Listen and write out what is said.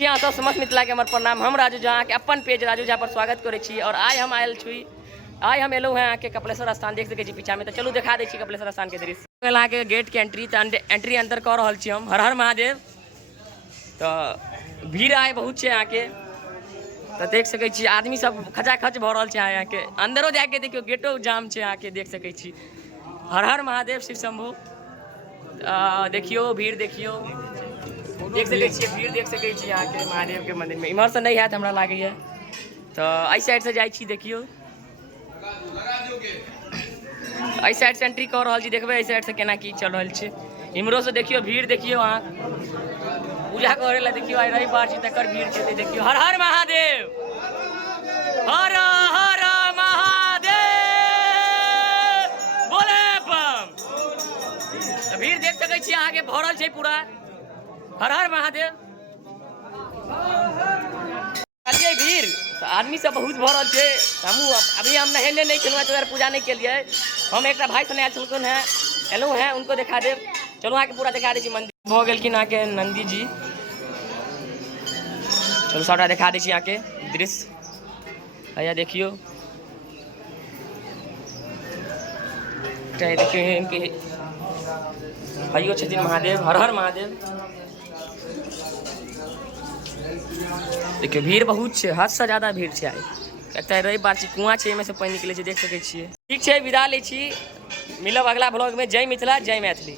यहाँ तो समस्त मिथिला के हमर प्रणाम। हम राजू झा के अपन पेज राजू झा पर स्वागत करे छी। और आज हम आयल छी, आज हम एलू हैं आके कपिलेश्वर स्थान देख सके छी पीछा में। तो चलू दिखा दै छी कपिलेश्वर स्थान के दृश्य। यहाँ के गेट के एंट्री एंट्री अंदर कर रहा छी हम। हर हर महादेव। तो भीड़ आए बहुत है यहाँ के, तो देख सके छी आदमी सब खचाखच भ रहा है यहाँ के। अंदरों जाके देखियो गेटो जाम है यहाँ के, देख सके छी। हर हर महादेव शिव शंभु। देखियो भीड़ देखियो, देख सके छी भीड़ देख सके छी यहाँ के महादेव के मंदिर में। इम्हर से नहीं है हमरा लगे है, तो आई साइड से जाई छी। देखियो आई साइड से एंट्री कर रहा छी, देखबे आई साइड से केना की चल रहा है। इम्हरो से देखियो भीड़ देखियो, वहाँ पूजा करे ला देखियो आई रही बार छी तकर भीड़ छै। देखियो हर हर महादेव, हर हर महादेव, बोले बम। भीड़ देख सके छी अहाँ के भरल छै पूरा। हर हर महादेव। चलिए भीड़ तो आदमी सब बहुत भरल है। हमू अभी हम नहेले नहीं खेलुआ तो पूजा नहीं के लिए हम एक भाई सुनाया चलकुन है एलू हैं, उनको दिखा दे। चलो आके पूरा दिखा दी मंदिर हो गल कि ना के नंदी जी। चलो सबटा दिखा दी यहाँ के दृश्य। भैया देखियो, देखियो इनके भाइयों छथिन महादेव। हर हर महादेव। देखियो भीड़ बहुत है, हद से ज्यादा भीड़ है। लगता है रही बार कुआं है में से पानी निकले, देख सके छी। ठीक है, विदा ले छी। मिलब अगला ब्लॉग में। जय मिथिला जय मैथिली।